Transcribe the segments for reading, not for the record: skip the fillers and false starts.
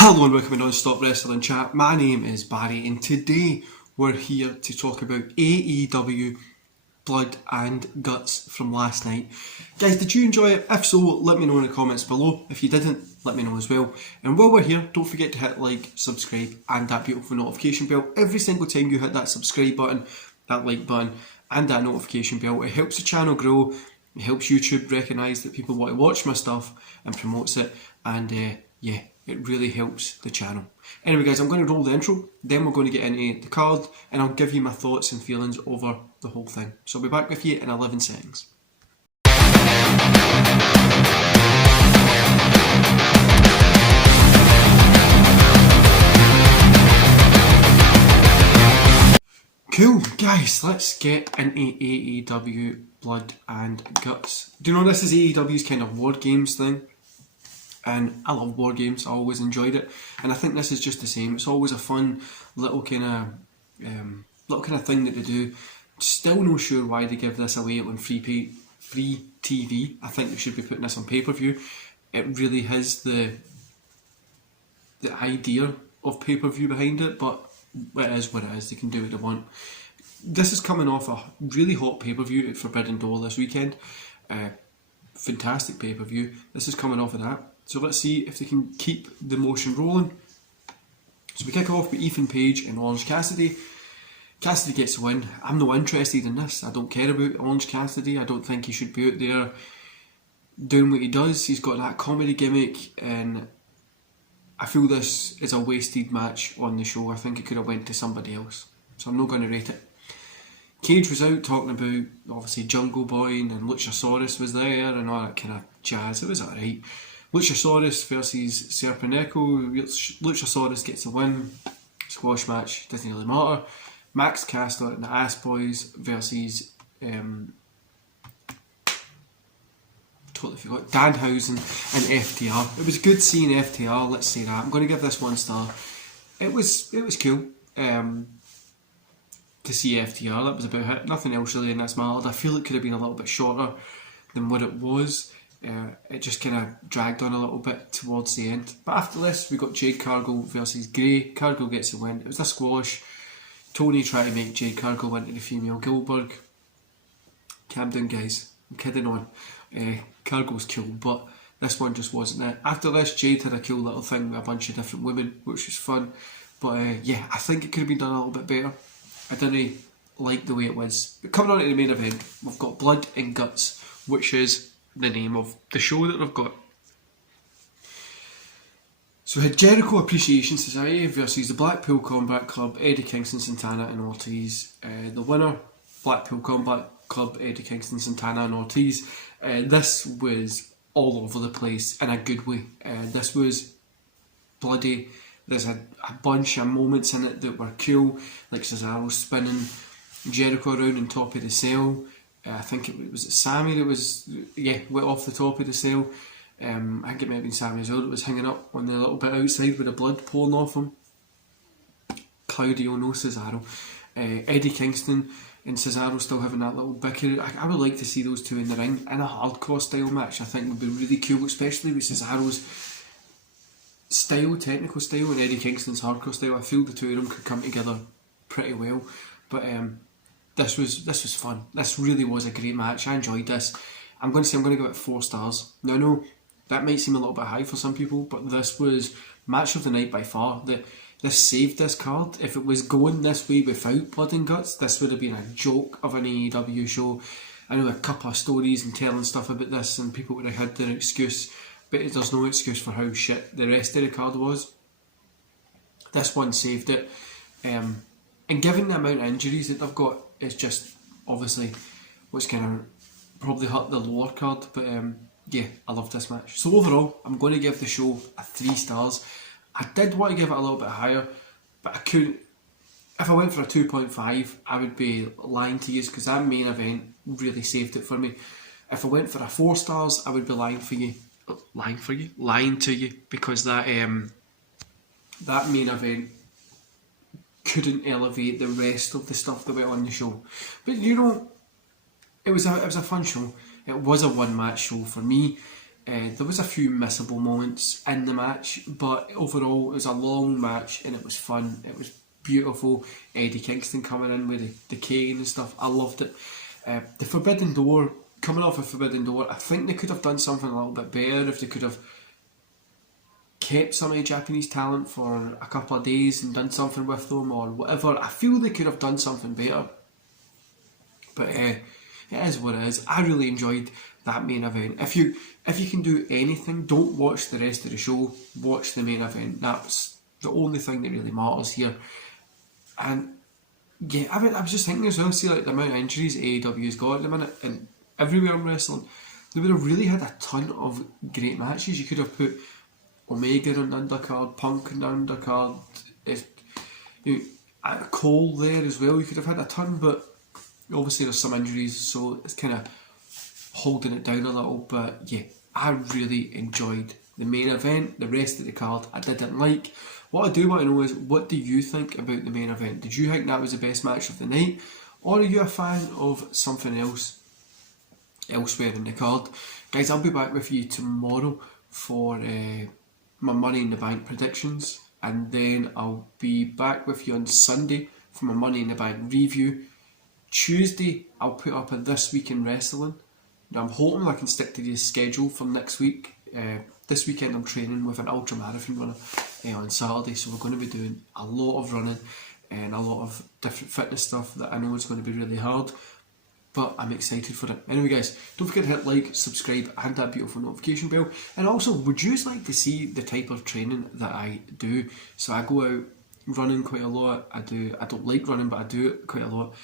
Hello and welcome to Non-Stop Wrestling Chat. My name is Barry and today we're here to talk about AEW Blood and Guts from last night. Guys, did you enjoy it? If so, let me know in the comments below. If you didn't, let me know as well. And while we're here, don't forget to hit like, subscribe and that beautiful notification bell. Every single time you hit that subscribe button, that like button and that notification bell, it helps the channel grow. It helps YouTube recognise that people want to watch my stuff and promotes it. And yeah, it really helps the channel. Anyway guys, I'm going to roll the intro, then we're going to get into the card and I'll give you my thoughts and feelings over the whole thing. So I'll be back with you in 11 seconds. Cool, guys, let's get into AEW Blood and Guts. Do you know this is AEW's kind of War Games thing? And I love war games, I always enjoyed it. And I think this is just the same. It's always a fun little kind of thing that they do. Still not sure why they give this away on free TV. I think they should be putting this on pay-per-view. It really has the idea of pay-per-view behind it, but it is what it is. They can do what they want. This is coming off a really hot pay-per-view at Forbidden Door this weekend. Fantastic pay-per-view. This is coming off of that. So let's see if they can keep the motion rolling. So we kick off with Ethan Page and Orange Cassidy. Cassidy gets the win. I'm not interested in this. I don't care about Orange Cassidy. I don't think he should be out there doing what he does. He's got that comedy gimmick and I feel this is a wasted match on the show. I think it could have went to somebody else. So I'm not going to rate it. Cage was out talking about obviously Jungle Boy and Luchasaurus was there and all that kind of jazz. It was alright. Luchasaurus versus Serpent-Echo. Luchasaurus gets a win. Squash match, doesn't really matter. Max Caster and the Ass Boys versus totally forgot, Danhausen and FTR. It was good seeing FTR, let's say that. I'm going to give this 1 star. It was cool to see FTR. That was about it. Nothing else really in this mattered. I feel it could have been a little bit shorter than what it was. It just kind of dragged on a little bit towards the end. But after this, we got Jade Cargill versus Grey. Cargill gets the win. It was a squash. Tony tried to make Jade Cargill into the female Goldberg. Calm down, guys. I'm kidding on. Cargill's cool, but this one just wasn't it. After this, Jade had a cool little thing with a bunch of different women, which was fun. But yeah, I think it could have been done a little bit better. I didn't like the way it was. But coming on to the main event, we've got Blood and Guts, which is the name of the show that I've got. So we had Jericho Appreciation Society versus the Blackpool Combat Club, Eddie Kingston, Santana and Ortiz. The winner, Blackpool Combat Club, Eddie Kingston, Santana and Ortiz. This was all over the place in a good way. This was bloody. There's a bunch of moments in it that were cool, like Cesaro spinning Jericho around on top of the cell. I think it was Sammy that was, went off the top of the cell. I think it might have been Sammy as well that was hanging up on the little bit outside with the blood pouring off him. Claudio, no Cesaro. Eddie Kingston and Cesaro still having that little bicker. I would like to see those two in the ring in a hardcore style match. I think would be really cool, especially with Cesaro's style, technical style, and Eddie Kingston's hardcore style. I feel the two of them could come together pretty well. But This was fun. This really was a great match. I enjoyed this. I'm going to give it 4 stars. Now, I know that might seem a little bit high for some people, but this was match of the night by far. This saved this card. If it was going this way without Blood and Guts, this would have been a joke of an AEW show. I know a couple of stories and telling stuff about this, and people would have had their excuse, but there's no excuse for how shit the rest of the card was. This one saved it. And given the amount of injuries that they've got, it's just obviously what's kind of probably hurt the lower card, but yeah, I loved this match. So overall, I'm going to give the show a 3 stars. I did want to give it a little bit higher, but I couldn't. If I went for a 2.5, I would be lying to you because that main event really saved it for me. If I went for a 4 stars, I would be lying to you because that main event couldn't elevate the rest of the stuff that went on the show. But you know, it was a fun show. It was a 1 match show for me. There was a few missable moments in the match, but overall it was a long match and it was fun. It was beautiful. Eddie Kingston coming in with the cane and stuff. I loved it. The Forbidden Door, coming off of Forbidden Door, I think they could have done something a little bit better if they could have kept some of the Japanese talent for a couple of days and done something with them or whatever. I feel they could have done something better. But it is what it is. I really enjoyed that main event. If you can do anything, don't watch the rest of the show. Watch the main event. That's the only thing that really matters here. And yeah, I was just thinking as well, see like the amount of injuries AEW's got at the minute and everywhere in wrestling, they would have really had a ton of great matches. You could have put Omega on the undercard, Punk on the undercard, Cole there as well. You could have had a ton, but obviously there's some injuries, so it's kind of holding it down a little. But yeah, I really enjoyed the main event. The rest of the card I didn't like. What I do want to know is, what do you think about the main event? Did you think that was the best match of the night, or are you a fan of something else elsewhere in the card? Guys, I'll be back with you tomorrow for my Money in the Bank predictions, and then I'll be back with you on Sunday for my Money in the Bank review. Tuesday I'll put up a This Week in Wrestling. Now I'm hoping I can stick to the schedule for next week. This weekend I'm training with an ultra marathon runner on Saturday, so we're going to be doing a lot of running and a lot of different fitness stuff that I know is going to be really hard, but I'm excited for it. Anyway guys, don't forget to hit like, subscribe and that beautiful notification bell. And also, would you like to see the type of training that I do? So I go out running quite a lot. I don't like running, but I do it quite a lot.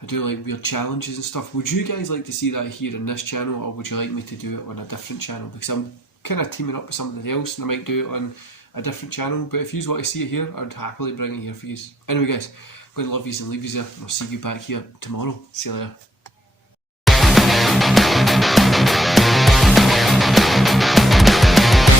I do like weird challenges and stuff. Would you guys like to see that here on this channel, or would you like me to do it on a different channel? Because I'm kind of teaming up with somebody else and I might do it on a different channel, but if you want to see it here, I'd happily bring it here for you. Anyway guys, I'm going to love you and leave you there, and I'll see you back here tomorrow. See you later.